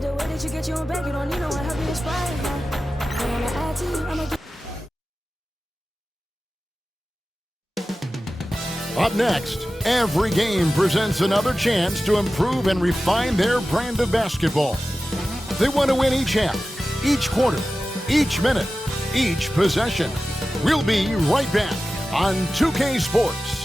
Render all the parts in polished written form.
like the way that you get you on back. You don't need no one help you inspire. I wanna add to you. I'ma Up next, every game presents another chance to improve and refine their brand of basketball. They want to win each half, each quarter, each minute, each possession. We'll be right back on 2K Sports.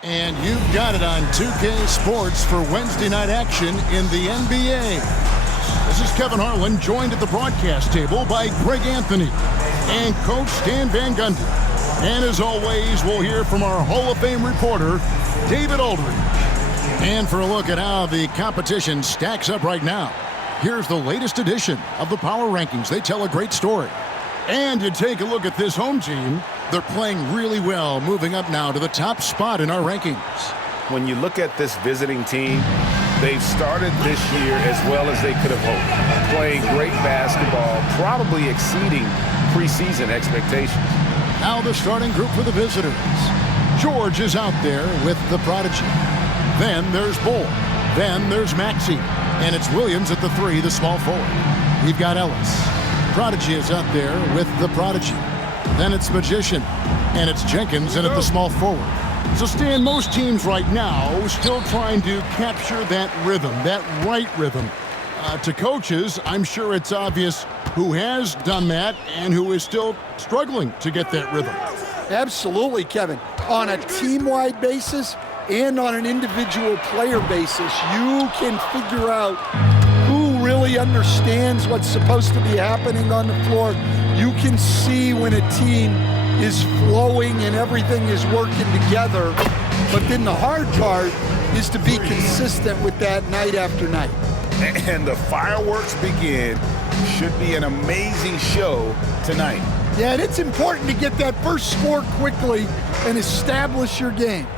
And you've got it on 2K Sports for Wednesday night action in the NBA. This is Kevin Harlan, joined at the broadcast table by Greg Anthony and Coach Stan Van Gundy. And as always, we'll hear from our Hall of Fame reporter, David Aldridge. And for a look at how the competition stacks up right now, here's the latest edition of the Power Rankings. They tell a great story. And you take a look at this home team. They're playing really well, moving up now to the top spot in our rankings. When you look at this visiting team, they've started this year as well as they could have hoped. Playing great basketball, probably exceeding preseason expectations. Now the starting group for the visitors. George is out there with the prodigy. Then there's Bull. Then there's Maxey. And it's Williams at the 3, the small forward. We've got Ellis. Prodigy is out there with the prodigy. Then it's Magician, and it's Jenkins in at the small forward. So, Stan, most teams right now still trying to capture that rhythm, that right rhythm. To coaches, I'm sure it's obvious who has done that and who is still struggling to get that rhythm. Absolutely, Kevin. On a team-wide basis and on an individual player basis, you can figure out who really understands what's supposed to be happening on the floor. You can see when a team is flowing and everything is working together. But then the hard part is to be consistent with that night after night. And the fireworks begin. Should be an amazing show tonight. Yeah, and it's important to get that first score quickly and establish your game.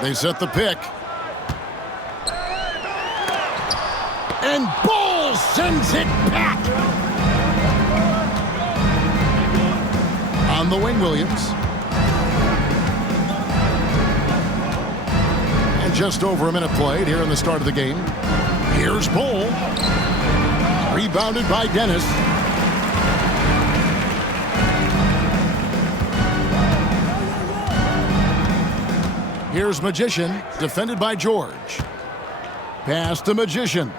They set the pick. And Bull sends it back. On the wing, Williams. And just over a minute played here in the start of the game. Here's Bull. Rebounded by Dennis. Here's Magician, defended by George. Pass to Magician.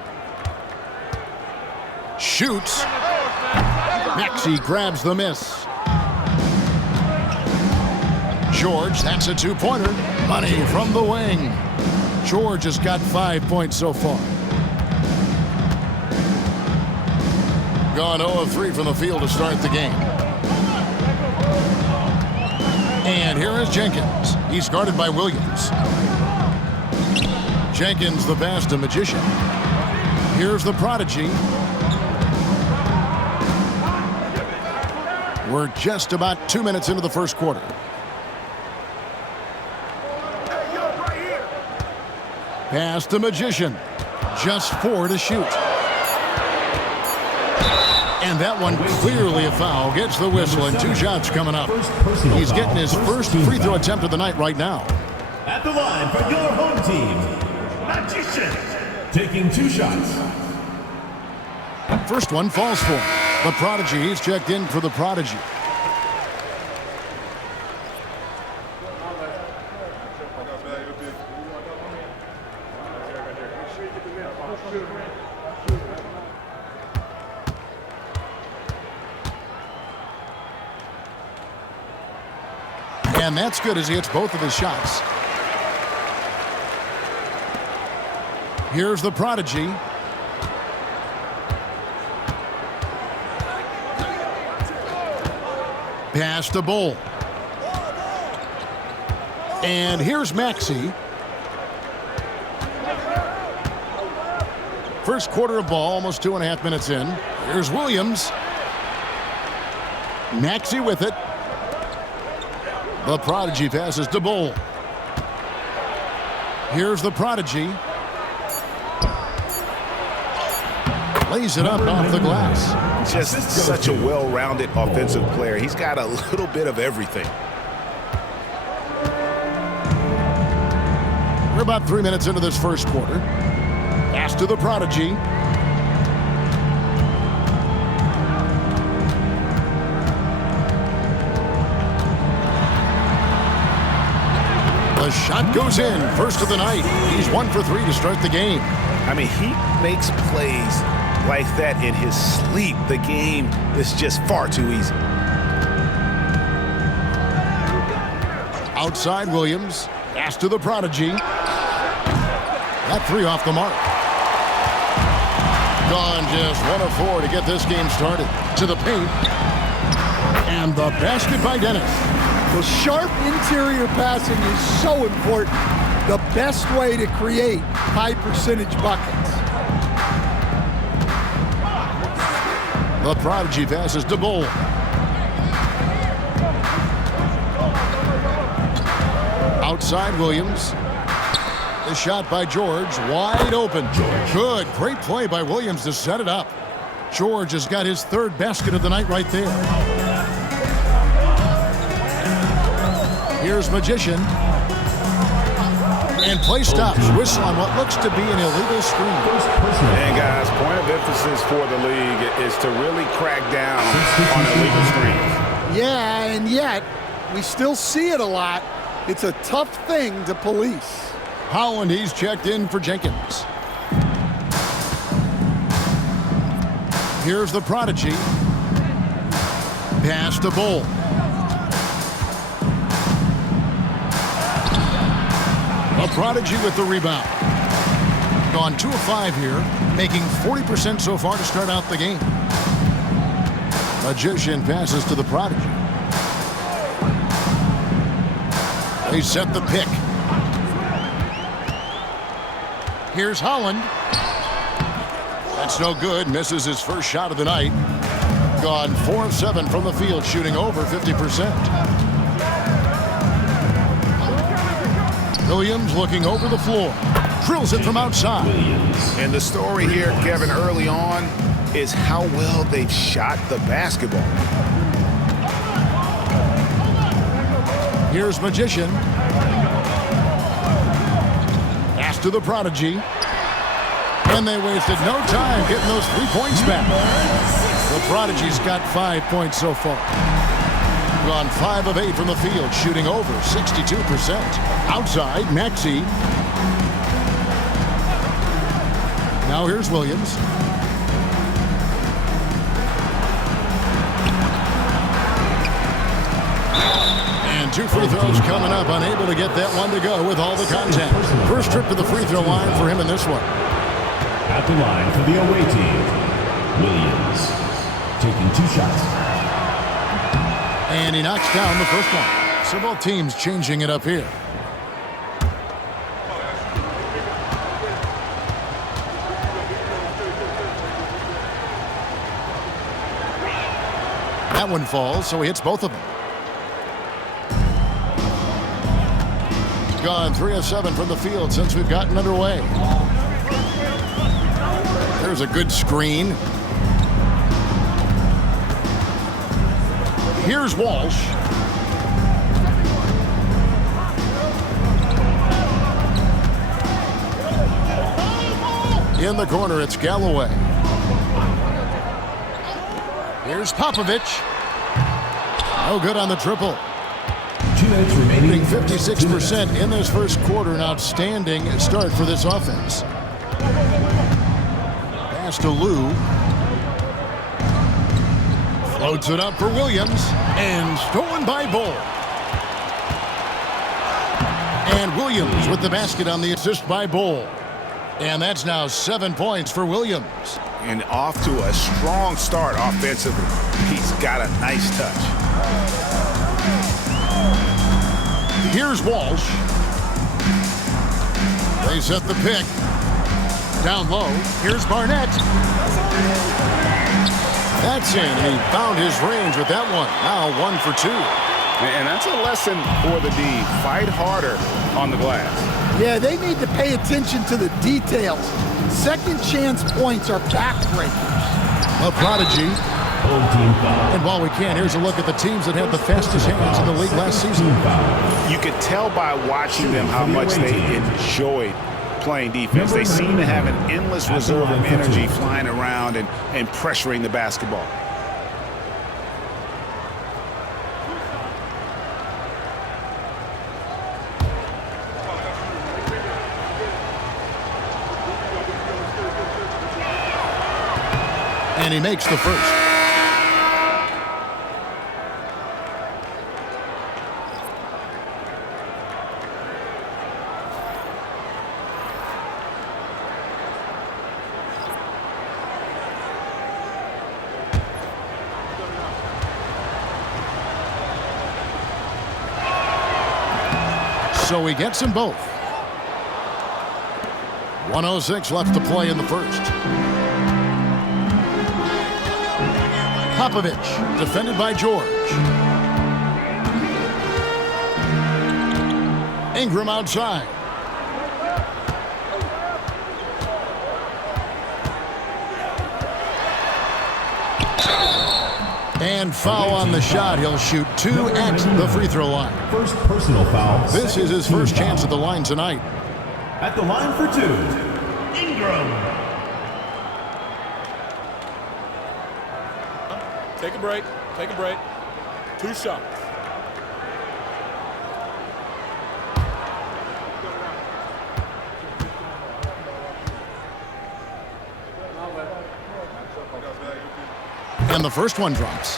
Shoots. Maxey grabs the miss. George, that's a two-pointer. Money from the wing. George has got 5 points so far. Gone 0 of 3 from the field to start the game. And here is Jenkins. He's guarded by Williams. Jenkins the pass to Magician. Here's the prodigy. We're just about 2 minutes into the first quarter. Pass to Magician. Just 4 to shoot. And that one clearly a foul. Gets the whistle and 2 shots coming up. He's getting his first free throw attempt of the night right now. At the line for your home team, Magician, taking 2 shots. First one falls for him. The prodigy, he's checked in for the prodigy. And that's good as he hits both of his shots. Here's the prodigy. Pass to Bull. And here's Maxey. First quarter of ball, almost 2.5 minutes in. Here's Williams. Maxey with it. The prodigy passes to Bull. Here's the prodigy. Lays it up off the glass. just such a well-rounded offensive player. He's got a little bit of everything. We're about 3 minutes into this first quarter. Pass to the prodigy. The shot goes in. First of the night. He's 1 for 3 to start the game. I mean, he makes plays like that in his sleep. The game is just far too easy. Outside Williams. Pass to the prodigy. That 3 off the mark. Gone just 1 of 4 to get this game started. To the paint. And the basket by Dennis. Well, sharp interior passing is so important. The best way to create high percentage buckets. The prodigy passes to Bull. Outside Williams. The shot by George, wide open. Good, great play by Williams to set it up. George has got his 3rd basket of the night right there. Here's Magician. And play stops. Whistle on what looks to be an illegal screen. And guys, point of emphasis for the league is to really crack down on illegal screens. Yeah, and yet we still see it a lot. It's a tough thing to police. Holland, he's checked in for Jenkins. Here's the prodigy. Pass to Bull. The prodigy with the rebound. Gone 2 of 5 here, making 40% so far to start out the game. Magician passes to the prodigy. They set the pick. Here's Holland. That's no good. Misses his first shot of the night. Gone 4 of 7 from the field, shooting over 50%. Williams looking over the floor. Drills it from outside. And the story here, Kevin, early on is how well they've shot the basketball. Here's Magician. Pass to the prodigy. And they wasted no time getting those 3 points back. The prodigy's got 5 points so far. Gone 5 of 8 from the field, shooting over 62%. Outside, Maxey. Now here's Williams. And 2 free throws coming up, unable to get that one to go with all the contact. First trip to the free throw line for him in this one. At the line for the away team, Williams taking 2 shots. And he knocks down the first one. So both teams changing it up here. That one falls, so he hits both of them. Gone 3 of 7 from the field since we've gotten underway. There's a good screen. Here's Walsh. In the corner, it's Galloway. Here's Popovich. No good on the triple. 2 minutes remaining. 56% in this first quarter. An outstanding start for this offense. Pass to Lou. Floats it up for Williams. And stolen by Bull. And Williams with the basket on the assist by Bull. And that's now 7 points for Williams. And off to a strong start offensively. He's got a nice touch. Here's Walsh. They set the pick. Down low. Here's Barnett. That's in, and he found his range with that one. Now 1 for 2. And that's a lesson for the D. Fight harder on the glass. Yeah, they need to pay attention to the details. Second chance points are backbreakers. A prodigy. Home team foul. And while we can, here's a look at the teams that had the fastest hands in the league last season. You could tell by watching them how much they enjoyed playing defense. They seem to have an endless reserve of energy flying around and pressuring the basketball. And he makes the first. So he gets them both. 1:06 left to play in the first. Popovich, defended by George. Ingram outside. And foul on the shot. He'll shoot 2 at the free throw line. First personal foul. This is his first chance at the line tonight. At the line for 2, Ingram. Take a break. Take a break. 2 shots. And the first one drops.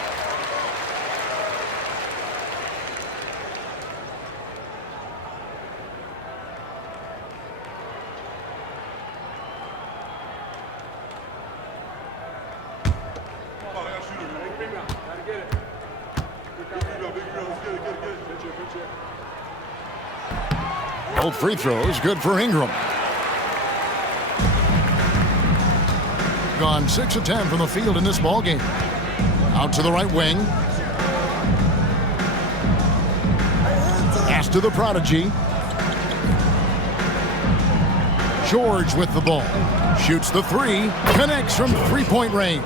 Both free throws good for Ingram. Gone 6 of 10 from the field in this ball game. Out to the right wing. Pass to the prodigy. George with the ball. Shoots the 3. Connects from three-point range.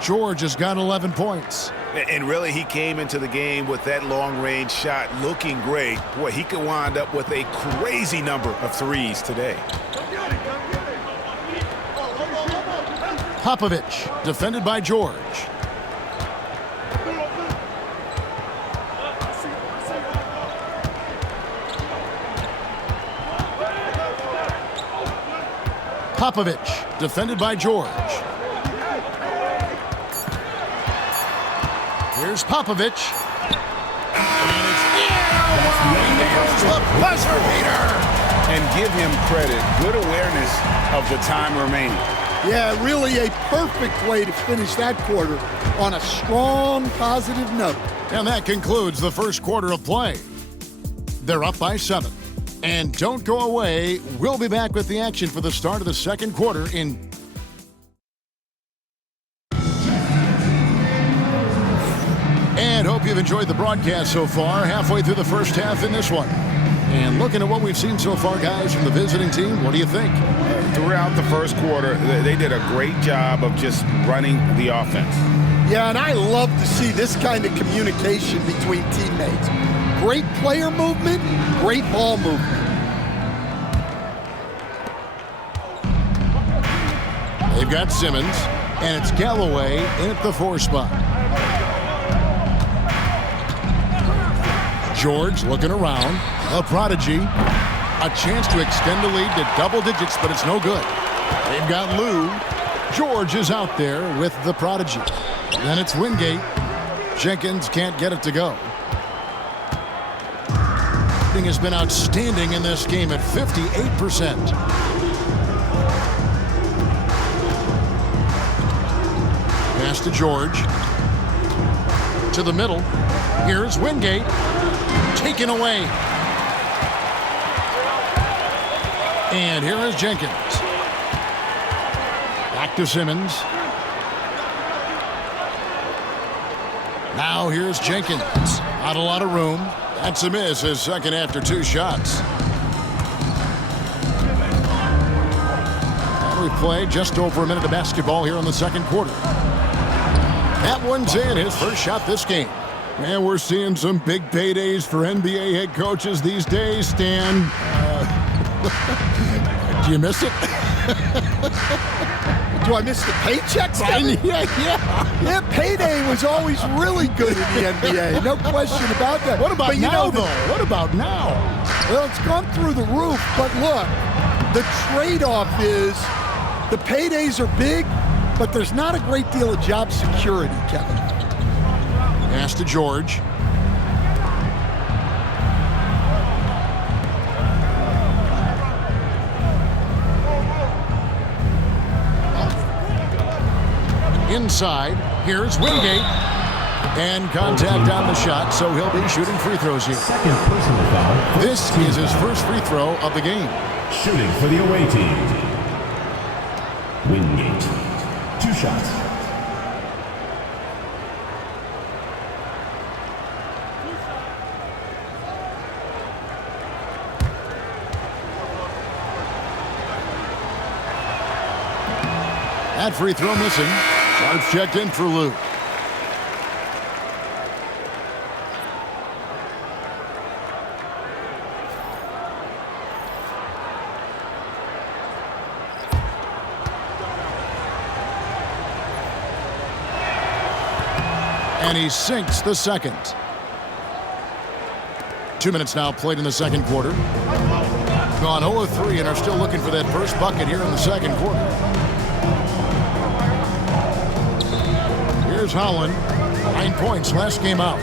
George has got 11 points. And really, he came into the game with that long-range shot looking great. Boy, he could wind up with a crazy number of threes today. Popovich, defended by George. Popovich, defended by George. Here's Popovich. And it's he nails the buzzer beater. And give him credit. Good awareness of the time remaining. Yeah, really a perfect way to finish that quarter on a strong, positive note. And that concludes the first quarter of play. They're up by 7. And don't go away. We'll be back with the action for the start of the second quarter in... And hope you've enjoyed the broadcast so far. Halfway through the first half in this one. And looking at what we've seen so far, guys, from the visiting team, what do you think? Throughout the first quarter, they did a great job of just running the offense. Yeah, and I love to see this kind of communication between teammates. Great player movement, great ball movement. They've got Simmons, and it's Galloway in at the 4 spot. George looking around. A prodigy. A chance to extend the lead to double digits, but it's no good. They've got Lou. George is out there with the prodigy. Then it's Wingate. Jenkins can't get it to go. Shooting has been outstanding in this game at 58%. Pass to George. To the middle. Here's Wingate. Taken away. And here is Jenkins. Back to Simmons. Now here's Jenkins. Not a lot of room. That's a miss, his second after 2 shots. Panther play. Just over a minute of basketball here in the second quarter. That one's in, his first shot this game. And we're seeing some big paydays for NBA head coaches these days, Stan. Do you miss it? Do I miss the paychecks? Yeah. Payday was always really good in the NBA. No question about that. What about now, though? What about now? Well, it's gone through the roof. But look, the trade-off is the paydays are big, but there's not a great deal of job security, Kevin. Pass to George. Inside, here's Wingate. And contact on the shot, so he'll be shooting free throws here. Second personal foul. This is his first free throw of the game. Shooting for the away team. Wingate. 2 shots. That free throw missing. Sharps checked in for Luke. And he sinks the second. 2 minutes now played in the second quarter. Gone 0-3 and are still looking for that first bucket here in the second quarter. Here's Holland. 9 points last game out.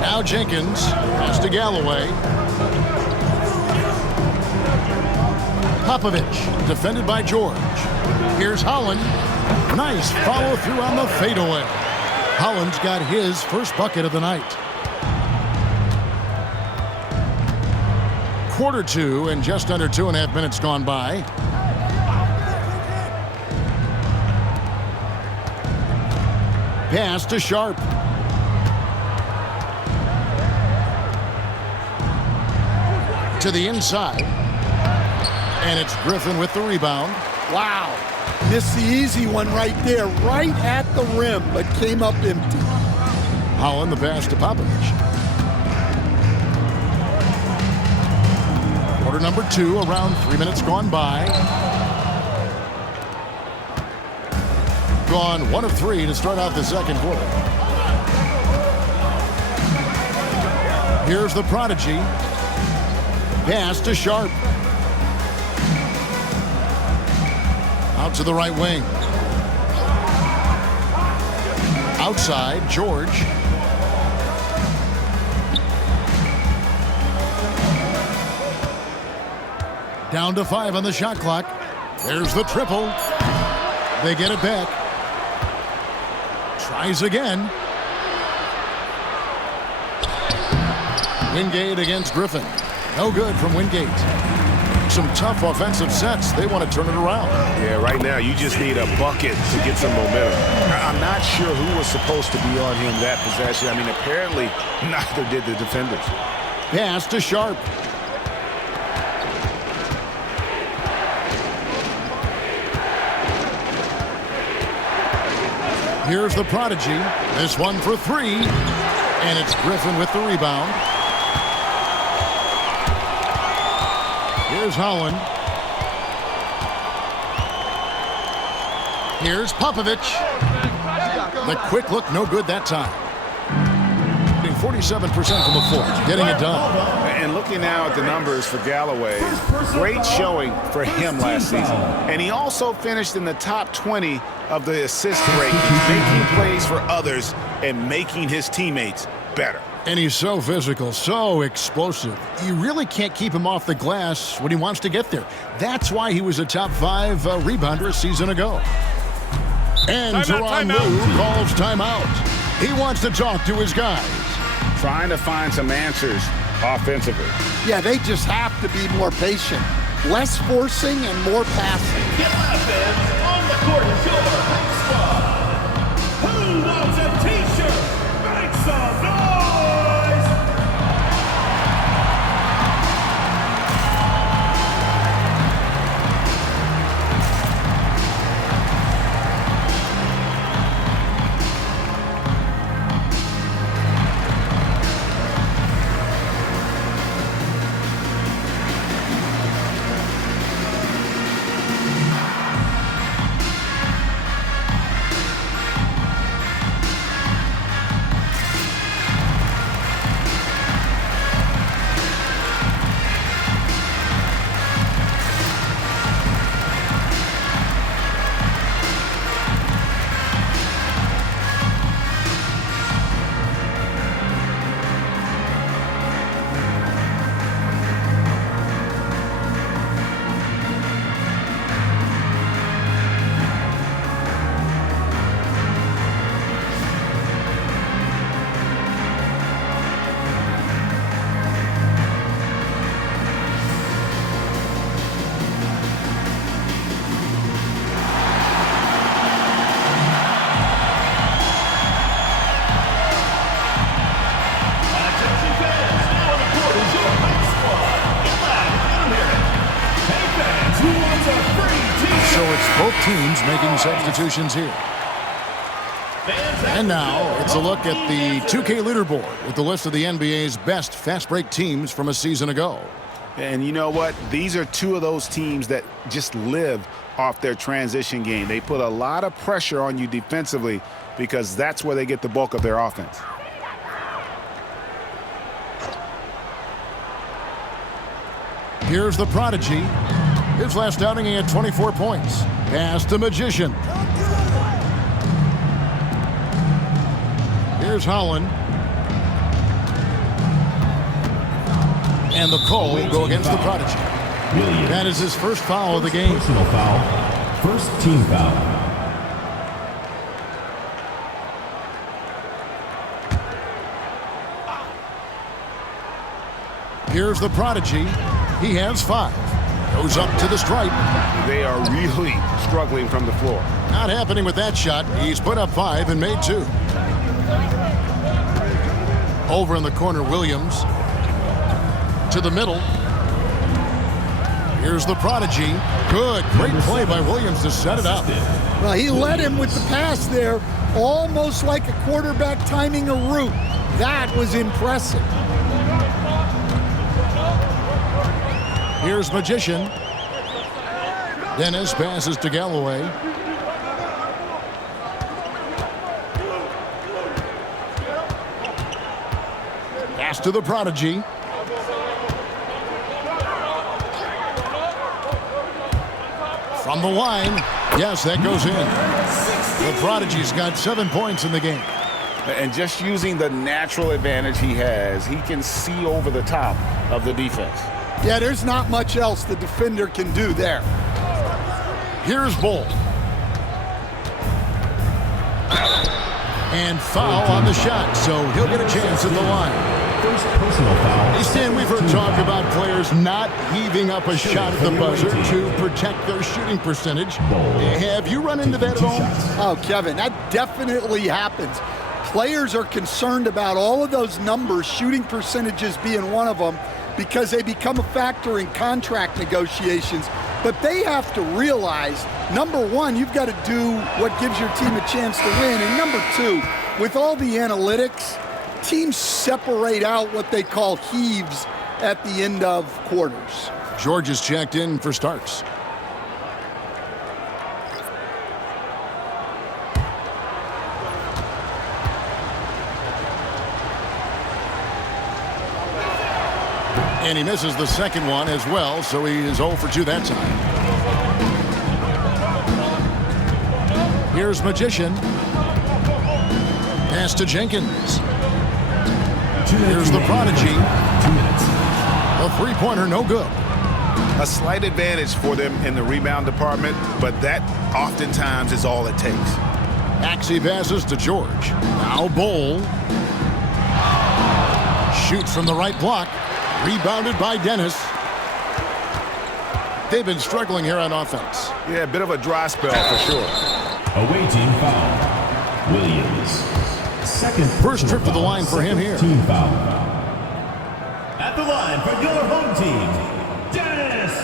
Now Jenkins. Pass to Galloway. Popovich. Defended by George. Here's Holland. Nice follow through on the fadeaway. Holland's got his first bucket of the night. Quarter 2 and just under 2.5 minutes gone by. Pass to Sharp. To the inside. And it's Griffin with the rebound. Wow. Missed the easy one right there, right at the rim, but came up empty. Holland the pass to Popovich. Quarter number 2, around 3 minutes gone by. Gone 1 of 3 to start out the second quarter. Here's the prodigy. Pass to Sharp. Out to the right wing. Outside, George. Down to 5 on the shot clock. There's the triple. They get it back. Tries again. Wingate against Griffin. No good from Wingate. Some tough offensive sets. They want to turn it around. Yeah, right now you just need a bucket to get some momentum. I'm not sure who was supposed to be on him that possession. I mean, apparently neither did the defenders. Pass to Sharp. Here's the prodigy. This one for 3. And it's Griffin with the rebound. Here's Holland. Here's Popovich. The quick look, no good that time. 47% from the floor, getting it done. And looking now at the numbers for Galloway, great showing for him last season. And he also finished in the top 20 of the assist rankings, making plays for others and making his teammates better. And he's so physical, so explosive. You really can't keep him off the glass when he wants to get there. That's why he was a top 5 rebounder a season ago. And Teron Lue calls timeout. He wants to talk to his guys. Trying to find some answers offensively. Yeah, they just have to be more patient. Less forcing and more passing. Get left fans on the court is your home squad. Who wants a t-shirt? Make some noise! Both teams making substitutions here. And now it's a look at the 2K leaderboard with the list of the NBA's best fast break teams from a season ago. And you know what? These are two of those teams that just live off their transition game. They put a lot of pressure on you defensively because that's where they get the bulk of their offense. Here's the prodigy. His last outing, he had 24 points. Pass to Magician. Here's Holland. And the call will go against the prodigy. That is his first foul of the game. Personal foul. First team foul. Here's the prodigy. He has 5. Goes up to the stripe. They are really struggling from the floor. Not happening with that shot. He's put up 5 and made 2. Over in the corner, Williams. To the middle. Here's the prodigy. Good. Great play by Williams to set it up. Well, he led him with the pass there, almost like a quarterback timing a route. That was impressive. Here's Magician. Dennis passes to Galloway. Pass to the prodigy. From the line. Yes, that goes in. The prodigy's got 7 points in the game. And just using the natural advantage he has, he can see over the top of the defense. Yeah, there's not much else the defender can do there. Here's Bull. And foul on the shot, so he'll get a chance at the line. First personal foul. Hey, Stan, we've heard talk about players not heaving up a shot at the buzzer to protect their shooting percentage. Have you run into that at all? Oh, Kevin, that definitely happens. Players are concerned about all of those numbers, shooting percentages being one of them, because they become a factor in contract negotiations. But they have to realize, number one, you've got to do what gives your team a chance to win. And number two, with all the analytics, teams separate out what they call heaves at the end of quarters. George is checked in for starts. And he misses the second one as well, so he is 0 for 2 that time. Here's Magician. Pass to Jenkins. Here's the prodigy. A three-pointer, no good. A slight advantage for them in the rebound department, but that oftentimes is all it takes. Maxey passes to George. Now Bull. Shoots from the right block. Rebounded by Dennis. They've been struggling here on offense. Yeah, a bit of a dry spell for sure. Away team foul. Williams. Second First trip to the line for him here. Team foul. At the line for your home team, Dennis.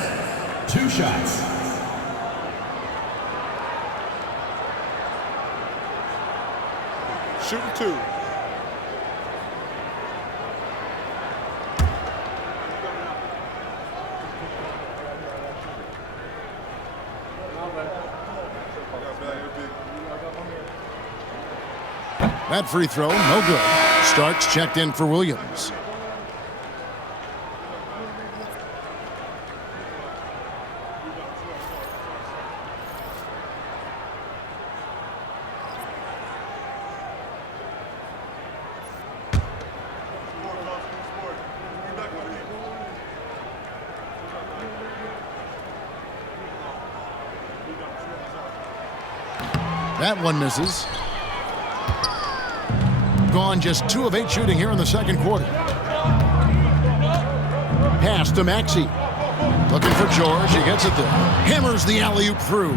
2 shots. Shooting 2. That free throw, no good. Starks checked in for Williams. That one misses. Gone just 2 of 8 shooting here in the second quarter. Pass to Maxey. Looking for George. He gets it there. Hammers the alley-oop through.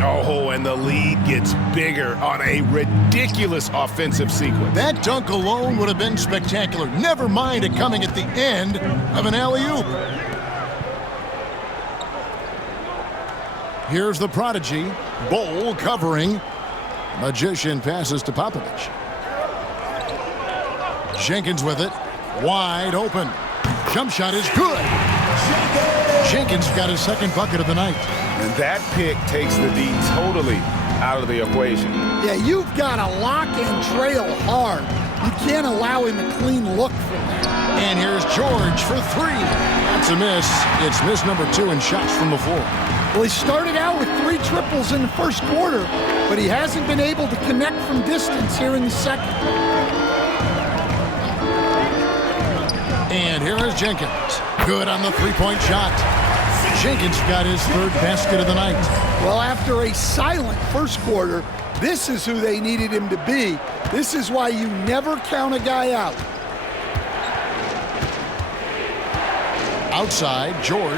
Oh, and the lead gets bigger on a ridiculous offensive sequence. That dunk alone would have been spectacular. Never mind it coming at the end of an alley-oop. Here's the prodigy. Bowl covering. Magician passes to Popovich. Jenkins with it. Wide open. Jump shot is good. Jenkins got his second bucket of the night. And that pick takes the D totally out of the equation. Yeah, you've got to lock and trail hard. You can't allow him a clean look from there. And here's George for three. That's a miss. It's miss number 2 in shots from the floor. Well, he started out with 3 triples in the first quarter, but he hasn't been able to connect from distance here in the second. And here is Jenkins. Good on the three-point shot. Jenkins got his third basket of the night. Well, after a silent first quarter, this is who they needed him to be. This is why you never count a guy out. Outside, George.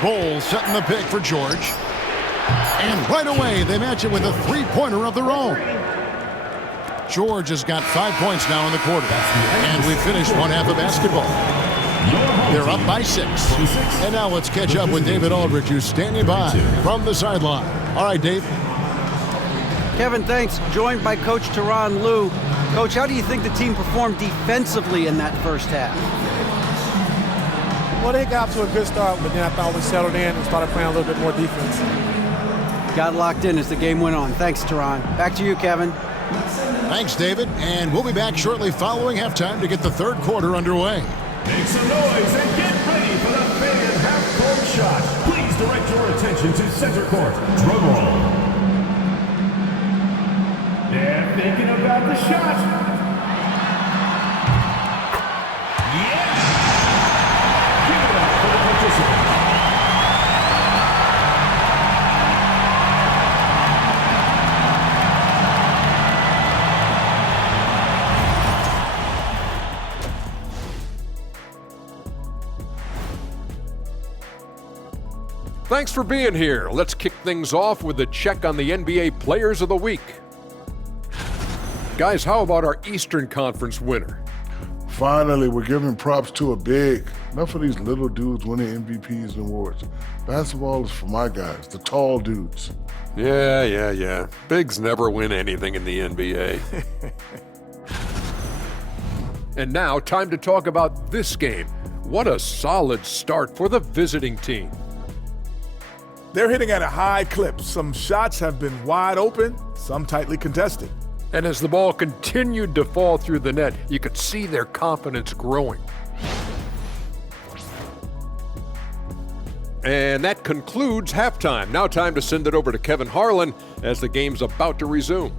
Bull setting the pick for George. And right away, they match it with a three-pointer of their own. George has got 5 points now in the quarter. And we finished one half of basketball. They're up by 6. And now let's catch up with David Aldridge, who's standing by from the sideline. All right, Dave. Kevin, thanks. Joined by Coach Tyronn Lue. Coach, how do you think the team performed defensively in that first half? Well, they got to a good start, but then I thought we settled in and started playing a little bit more defense. Got locked in as the game went on. Thanks, Tyronn. Back to you, Kevin. Thanks, David. And we'll be back shortly following halftime to get the third quarter underway. Make some noise and get ready for the big half-court shot. Please direct your attention to center court. Drum roll. They're thinking about the shot. Thanks for being here. Let's kick things off with a check on the NBA Players of the Week. Guys, how about our Eastern Conference winner? Finally, we're giving props to a big. Enough of these little dudes winning MVPs and awards. Basketball is for my guys, the tall dudes. Yeah. Bigs never win anything in the NBA. And now, time to talk about this game. What a solid start for the visiting team. They're hitting at a high clip. Some shots have been wide open, some tightly contested. And as the ball continued to fall through the net, you could see their confidence growing. And that concludes halftime. Now time to send it over to Kevin Harlan as the game's about to resume.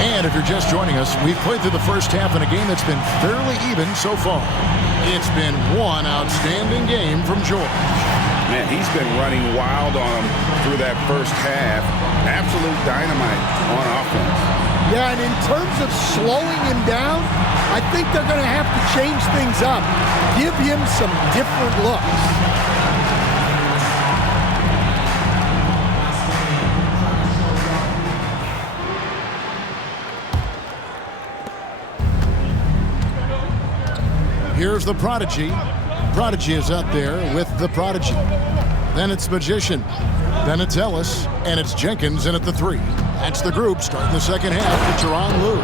And if you're just joining us, we've played through the first half in a game that's been fairly even so far. It's been one outstanding game from George. Man, he's been running wild on him through that first half. Absolute dynamite on offense. Yeah, and in terms of slowing him down, I think they're going to have to change things up. Give him some different looks. Here's the prodigy. Prodigy is up there with the prodigy. Then it's Magician. Then it's Ellis. And it's Jenkins in at the 3. That's the group starting the second half for Tyronn Lue.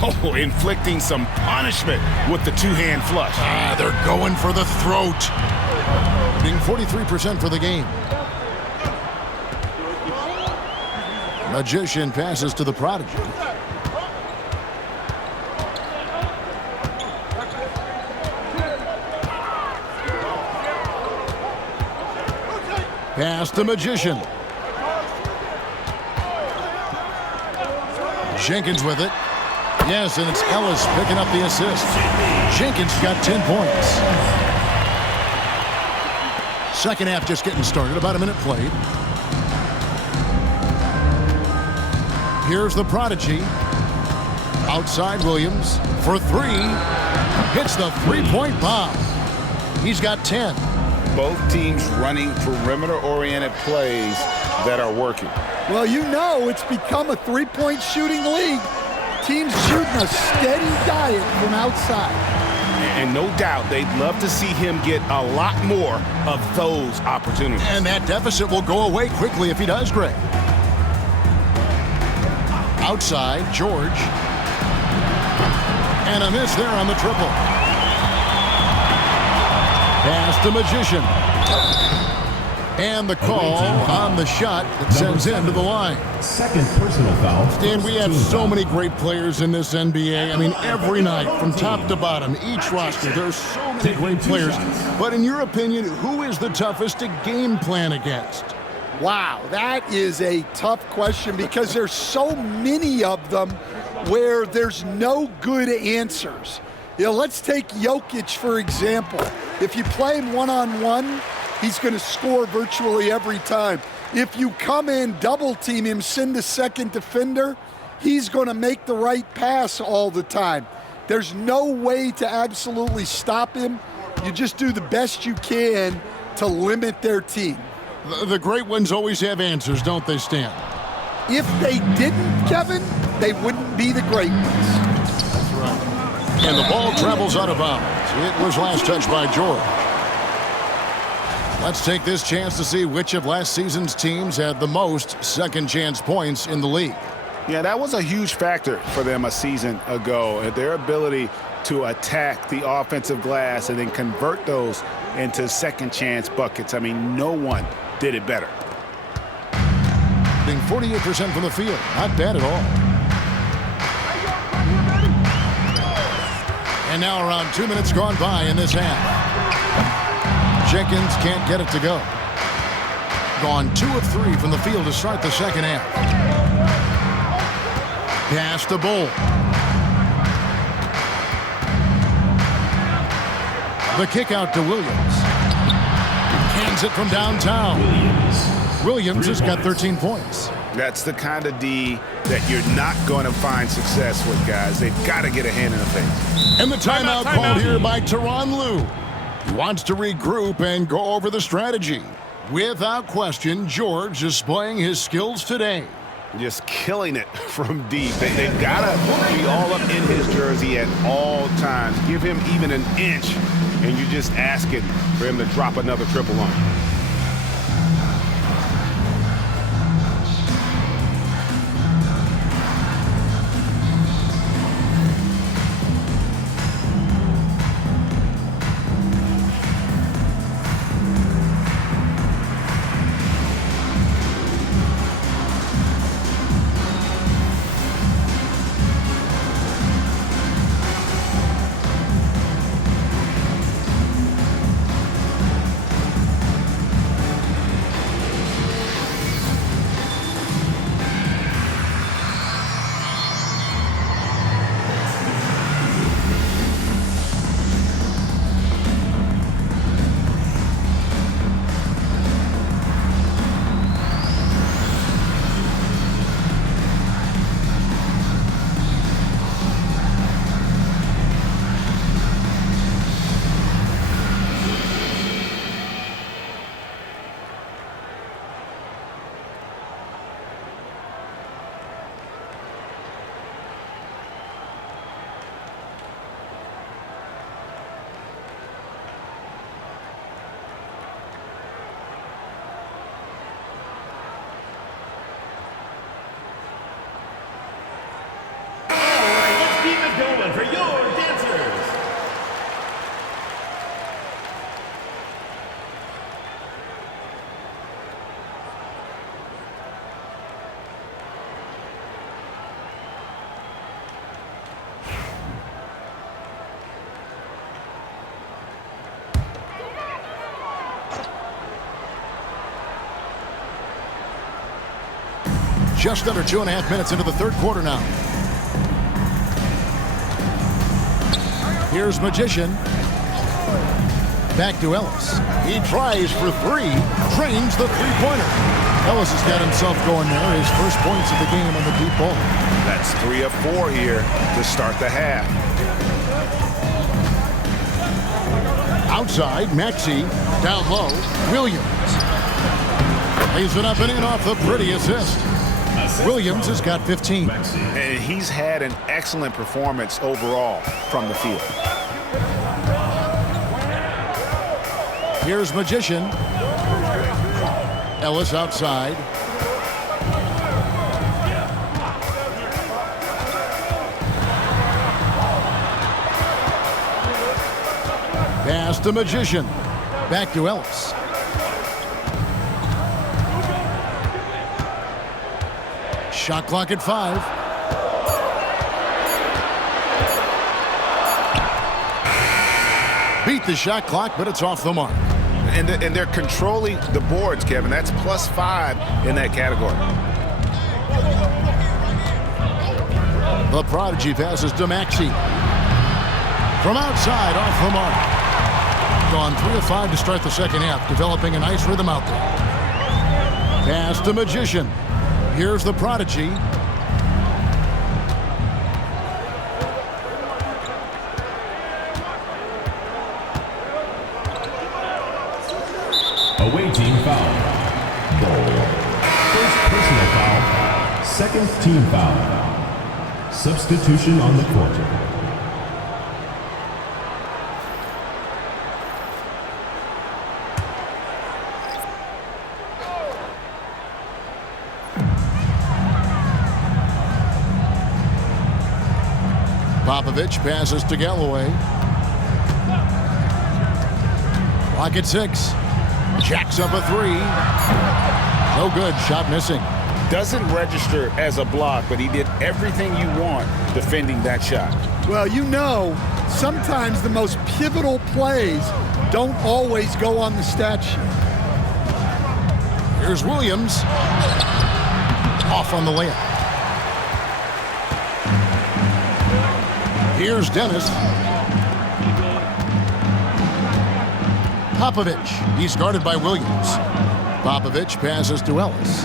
Oh, inflicting some punishment with the two-hand flush. They're going for the throat. Being 43% for the game. Magician passes to the prodigy. Pass the Magician. Jenkins with it. Yes, and it's Ellis picking up the assist. Jenkins got 10 points. Second half just getting started, about a minute played. Here's the prodigy. Outside Williams for three. Hits the three-point bomb. He's got 10. Both teams running perimeter-oriented plays that are working. Well, you know it's become a three-point shooting league. Teams shooting a steady diet from outside. And no doubt they'd love to see him get a lot more of those opportunities. And that deficit will go away quickly if he does, Greg. Outside, George. And a miss there on the triple. Pass to Magician. And the call on the shot that sends him to the line. Second personal foul. Stan, we have so many great players in this NBA. I mean, every night, from top to bottom, each roster, there's so many great players. But in your opinion, who is the toughest to game plan against? Wow, that is a tough question because there's so many of them where there's no good answers. You know, let's take Jokic, for example. If you play him one-on-one, he's going to score virtually every time. If you come in, double team him, send a second defender, he's going to make the right pass all the time. There's no way to absolutely stop him. You just do the best you can to limit their team. The great ones always have answers, don't they, Stan? If they didn't, Kevin, they wouldn't be the great ones. That's right. And the ball travels out of bounds. It was last touched by George. Let's take this chance to see which of last season's teams had the most second chance points in the league. Yeah, that was a huge factor for them a season ago. Their ability to attack the offensive glass and then convert those into second chance buckets. I mean, no one did it better. Being 48% from the field, not bad at all. And now around 2 minutes gone by in this half. Jenkins can't get it to go. Gone 2 of 3 from the field to start the second half. Pass to Bull. The kick out to Williams. Hands it from downtown. Williams has got 13 points. That's the kind of D that you're not going to find success with, guys. They've got to get a hand in the face. And the timeout called here by Tyronn Lue. He wants to regroup and go over the strategy. Without question, George displaying his skills today. Just killing it from deep. They've got to be all up in his jersey at all times. Give him even an inch, and you're just asking for him to drop another triple on you. For your dancers. Just under 2.5 minutes into the third quarter now. Here's Magician. Back to Ellis. He tries for three, drains the three-pointer. Ellis has got himself going there. His first points of the game on the deep ball. That's 3 of 4 here to start the half. Outside, Maxey. Down low, Williams. Lays it up and in off the pretty assist. Williams has got 15. And he's had an excellent performance overall from the field. Here's Magician. Ellis outside. Pass to Magician. Back to Ellis. Shot clock at 5. Beat the shot clock, but it's off the mark. And they're controlling the boards, Kevin. That's +5 in that category. The Prodigy passes to Maxey. From outside, off the mark. Gone 3 of 5 to start the second half, developing a nice rhythm out there. Pass to Magician. Here's the Prodigy. Away team foul. First personal foul. Second team foul. Substitution on the court. Popovich passes to Galloway. Clock at 6. Jacks up a 3. No good. Shot missing. Doesn't register as a block, but he did everything you want defending that shot. Well, you know, sometimes the most pivotal plays don't always go on the stat sheet. Here's Williams. Off on the layup. Here's Dennis. Popovich. He's guarded by Williams. Popovich passes to Ellis.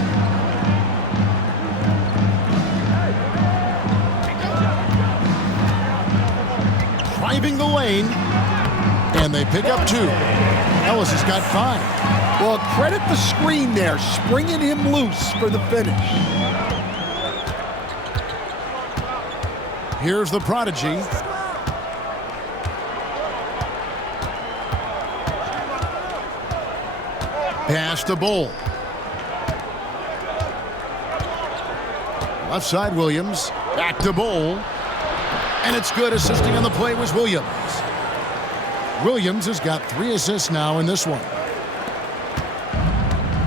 Driving the lane. And they pick up 2. Ellis has got 5. Well, credit the screen there, springing him loose for the finish. Here's the Prodigy. Pass to Bull. Left side, Williams. Back to Bull. And it's good. Assisting on the play was Williams. Williams has got 3 assists now in this one.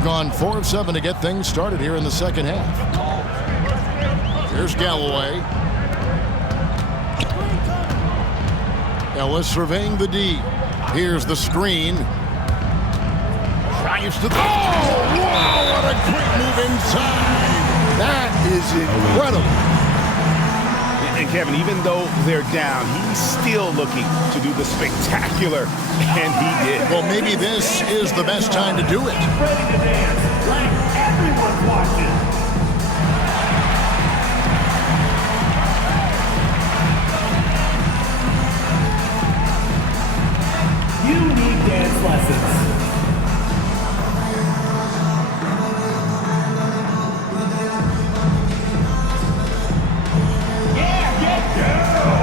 Gone 4 of 7 to get things started here in the second half. Here's Galloway. Ellis surveying the D. Here's the screen. Drives to the... Oh, wow, what a great move inside. That is incredible. And Kevin, even though they're down, he's still looking to do the spectacular, and he did. Well, maybe this is the best time to do it. Ready to dance like everyone's watching. You need dance lessons. Yeah, get down.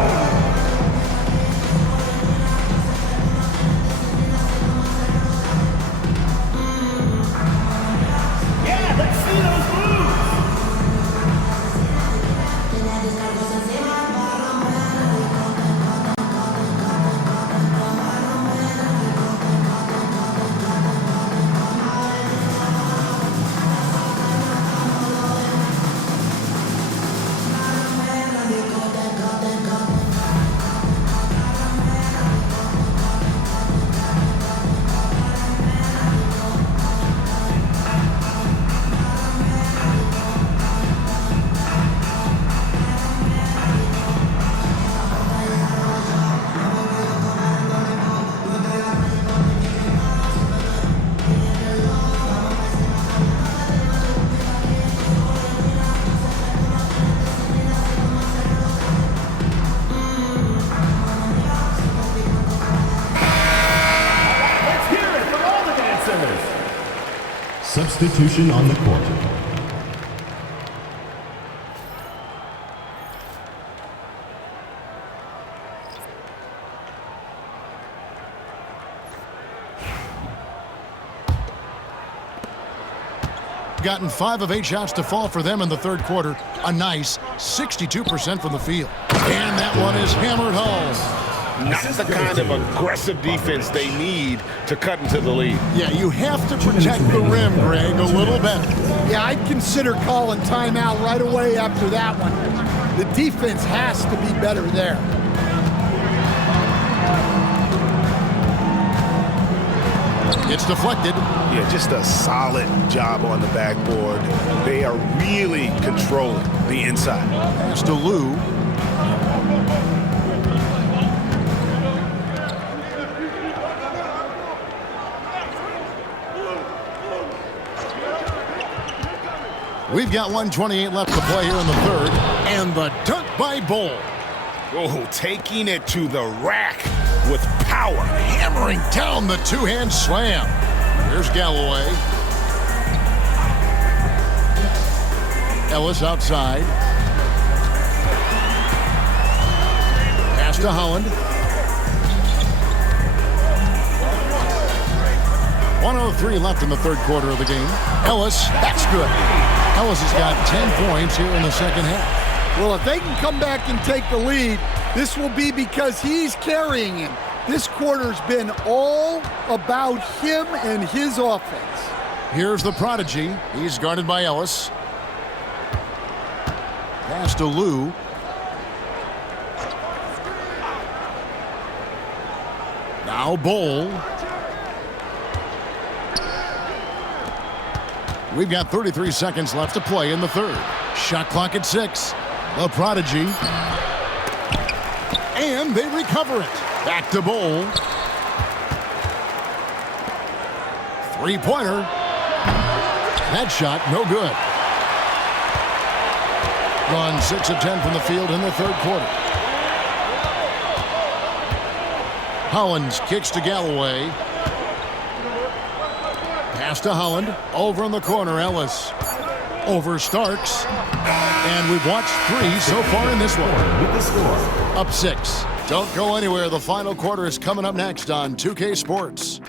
Yeah, let's see those substitution on the court. Gotten 5 of 8 shots to fall for them in the third quarter. A nice 62% from the field. And that one is hammered home. Not the kind of aggressive defense they need to cut into the lead. Yeah, you have to protect the rim, Greg, a little better. Yeah, I'd consider calling timeout right away after that one. The defense has to be better there. It's deflected. Yeah, just a solid job on the backboard. They are really controlling the inside. Pass to Lou. We've got 1:28 left to play here in the third. And the dunk by Bull. Oh, taking it to the rack with power. Hammering down the two-hand slam. Here's Galloway. Ellis outside. Pass to Holland. 1:03 left in the third quarter of the game. Ellis, that's good. Ellis has got 10 points here in the second half. Well, if they can come back and take the lead, this will be because he's carrying him. This quarter's been all about him and his offense. Here's the prodigy. He's guarded by Ellis. Pass to Lou. Now Bull. We've got 33 seconds left to play in the third. Shot clock at 6. The prodigy. And they recover it. Back to Bull. Three-pointer. That shot, no good. Gone 6 of 10 from the field in the third quarter. Hollins kicks to Galloway. Pass to Holland. Over in the corner, Ellis. Over Starks. And we've watched 3 so far in this one. With the score. Up 6. Don't go anywhere. The final quarter is coming up next on 2K Sports.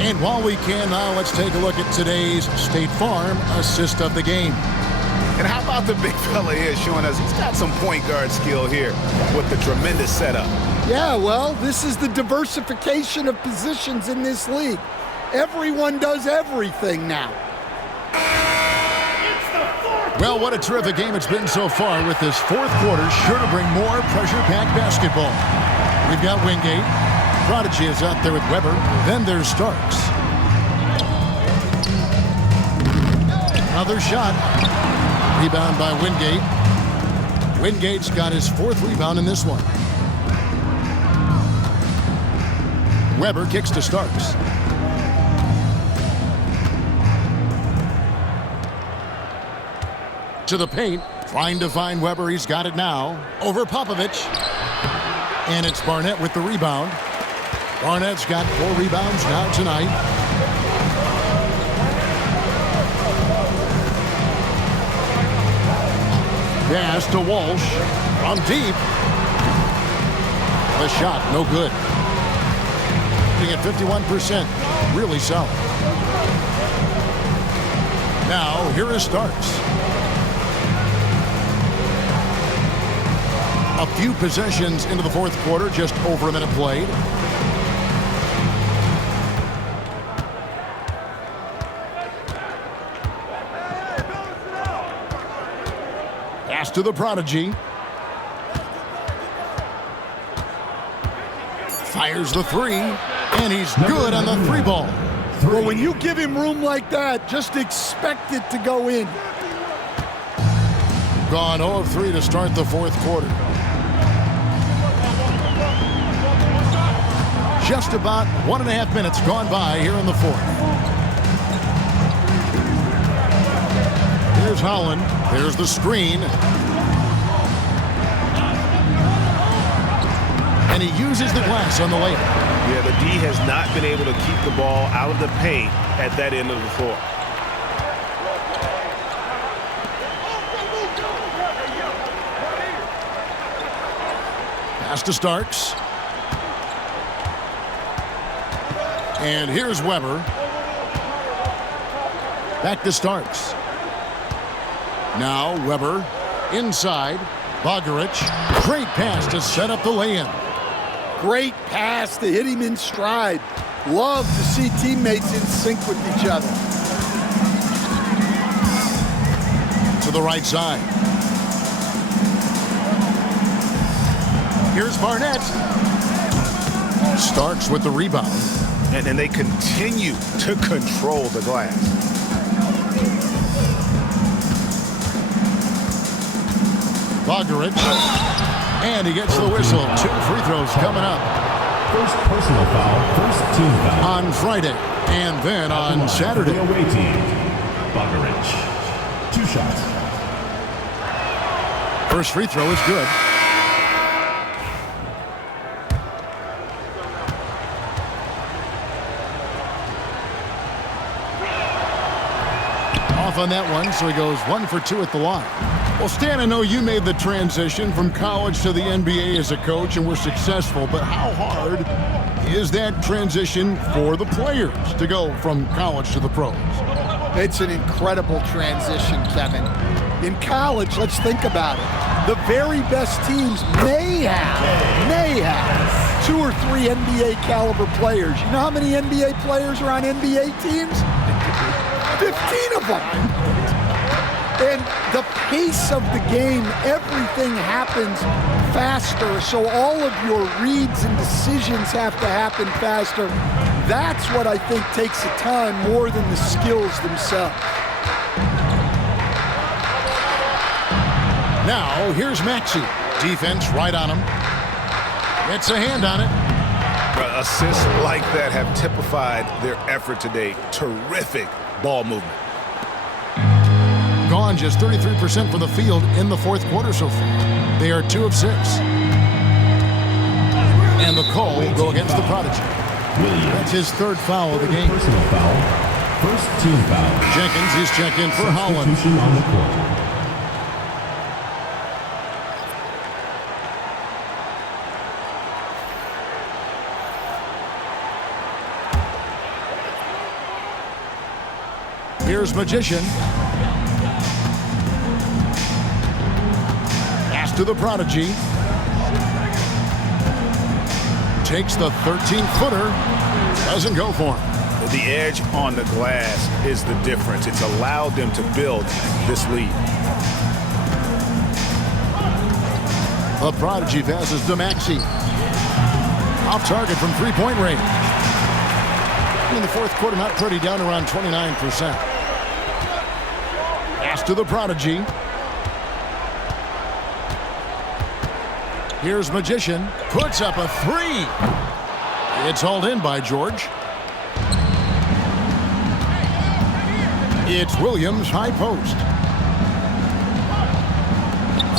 And while we can now, let's take a look at today's State Farm assist of the game. And how about the big fella here showing us he's got some point guard skill here with the tremendous setup. Yeah, well, this is the diversification of positions in this league. Everyone does everything now. Well, what a terrific game it's been so far, with this fourth quarter sure to bring more pressure-packed basketball. We've got Wingate. Prodigy is out there with Weber. Then there's Starks. Another shot. Rebound by Wingate. Wingate's got his 4th rebound in this one. Weber kicks to Starks. To the paint, trying to find Weber. He's got it now. Over Popovich. And it's Barnett with the rebound. Barnett's got 4 rebounds now tonight. Pass to Walsh. From deep. The shot, no good. At 51%. Really solid. Now, here is Starks. A few possessions into the fourth quarter, just over a minute played. Pass to the prodigy. Fires the 3, and he's good on the 3 ball. Well, when you give him room like that, just expect it to go in. Gone 0 of 3 to start the fourth quarter. Just about 1.5 minutes gone by here in the fourth. Here's is Holland. There's the screen. And he uses the glass on the layup. Yeah, the D has not been able to keep the ball out of the paint at that end of the floor. Pass to Starks. And here's Weber. Back to Starks. Now Weber inside. Bogaric. Great pass to set up the lay-in. Great pass to hit him in stride. Love to see teammates in sync with each other. To the right side. Here's Barnett. Starks with the rebound. And they continue to control the glass. Bogaric. And he gets the whistle. 2 free throws coming up. First personal foul, first team foul. On Friday and then on Saturday. The away team, Bogaric. 2 shots. First free throw is good. Off on that one, so he goes 1 for 2 at the line. Well, Stan, I know you made the transition from college to the NBA as a coach and were successful, but how hard is that transition for the players to go from college to the pros? It's an incredible transition, Kevin. In college, let's think about it. The very best teams may have 2 or 3 NBA caliber players. You know how many NBA players are on NBA teams? 15 of them. And the pace of the game, everything happens faster, so all of your reads and decisions have to happen faster. That's what I think takes the time more than the skills themselves. Now, here's Maxey. Defense right on him. Gets a hand on it. Assists like that have typified their effort today. Terrific ball movement. Gone just 33% from the field in the fourth quarter so far. They are 2 of 6. And the call will go against the Prodigy. That's his 3rd foul of the game. Personal foul, first team foul. Jenkins, he's checked in for Holland. Substitution on the court. Here's Magician. Pass to the Prodigy. Takes the 13-footer. Doesn't go for him. The edge on the glass is the difference. It's allowed them to build this lead. The Prodigy passes to Maxey. Off target from three-point range. In the fourth quarter, not pretty, down around 29%. Pass to the Prodigy. Here's Magician. Puts up a 3. It's hauled in by George. It's Williams, high post.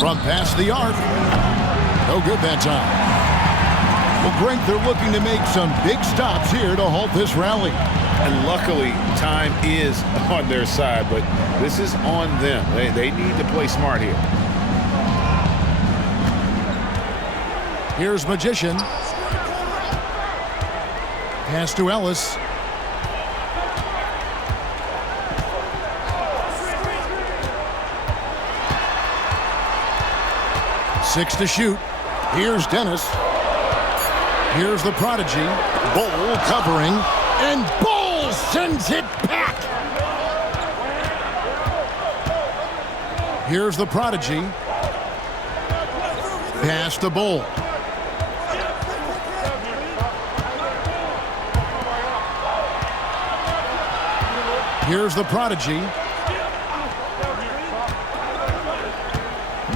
From past the arc. No good that time. Well, Greg, they're looking to make some big stops here to halt this rally. And luckily, time is on their side, but this is on them. They need to play smart here. Here's Magician. Pass to Ellis. Six to shoot. Here's Dennis. Here's the Prodigy. Bull covering. And Bull sends it back. Here's the Prodigy. Pass to Bull. Here's the Prodigy.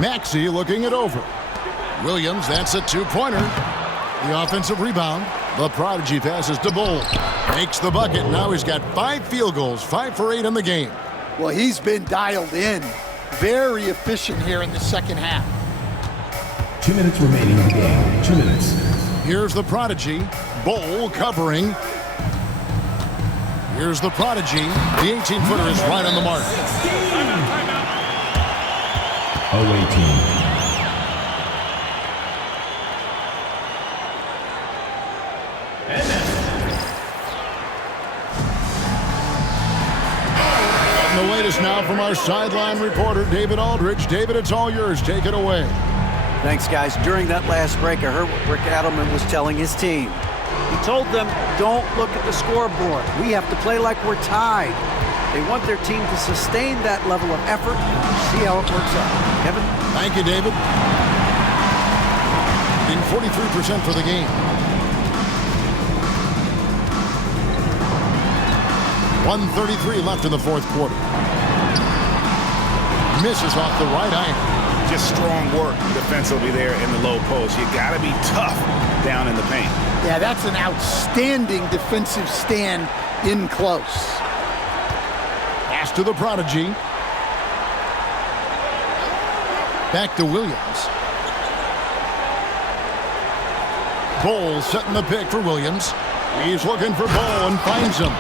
Maxey looking it over. Williams, that's a 2-pointer. The offensive rebound. The Prodigy passes to Bull. Makes the bucket. Now he's got 5 field goals, 5 for 8 in the game. Well, he's been dialed in. Very efficient here in the second half. 2 minutes remaining in the game. 2 minutes. Here's the prodigy. Bowl covering. Here's the prodigy. The 18-footer is right on the mark. Away team. The latest now from our sideline reporter, David Aldridge. David, it's all yours. Take it away. Thanks, guys. During that last break, I heard what Rick Adelman was telling his team. He told them, don't look at the scoreboard. We have to play like we're tied. They want their team to sustain that level of effort and see how it works out. Kevin? Thank you, David. In 43% for the game. 1:33 left in the fourth quarter. Misses off the right iron. Just strong work defensively there in the low post. You got to be tough down in the paint. Yeah, that's an outstanding defensive stand in close. Pass to the prodigy. Back to Williams. Bol setting the pick for Williams. He's looking for Bol and finds him.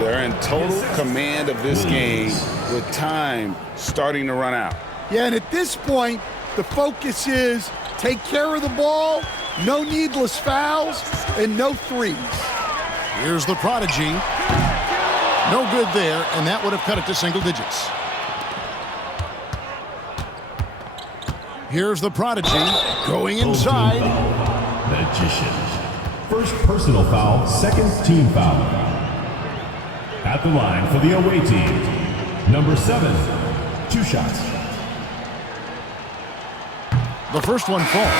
They're in total command of this game with time starting to run out. Yeah, and at this point, the focus is take care of the ball, no needless fouls, and no threes. Here's the prodigy. No good there, and that would have cut it to single digits. Here's the prodigy going inside. Magician. First personal foul, second team foul. At the line for the away team, number 7, 2 shots. The first one falls.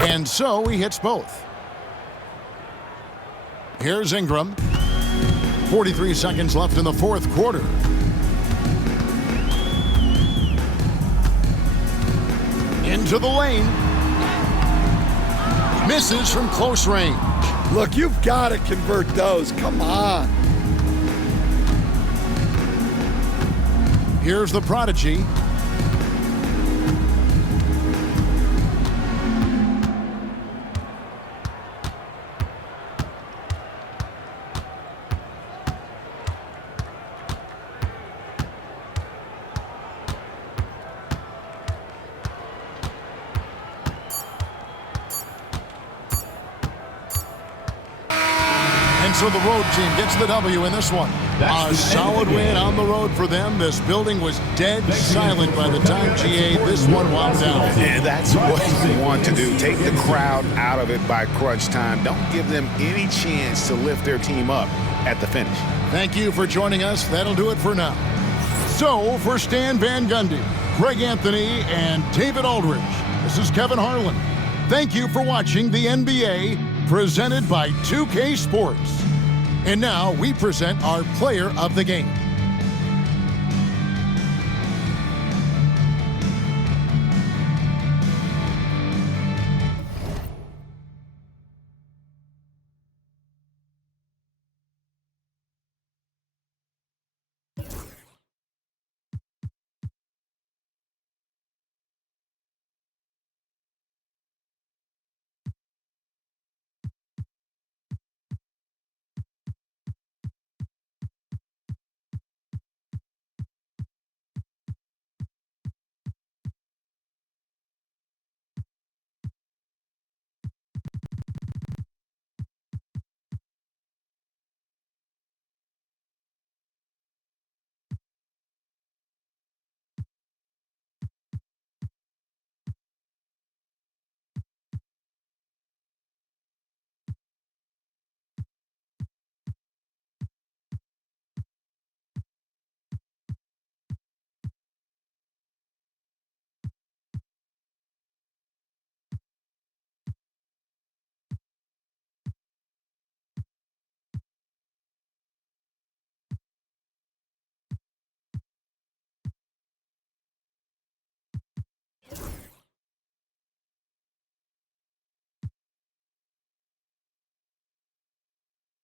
And so he hits both. Here's Ingram. 43 seconds left in the fourth quarter. Into the lane. Misses from close range. Look, you've got to convert those. Come on. Here's the prodigy. So the road team gets the W in this one. A solid win on the road for them. This building was dead silent by the time GA this one wound down. And that's what you want to do. Take the crowd out of it by crunch time. Don't give them any chance to lift their team up at the finish. Thank you for joining us. That'll do it for now. So for Stan Van Gundy, Greg Anthony, and David Aldridge, this is Kevin Harlan. Thank you for watching the NBA presented by 2K Sports. And now we present our player of the game.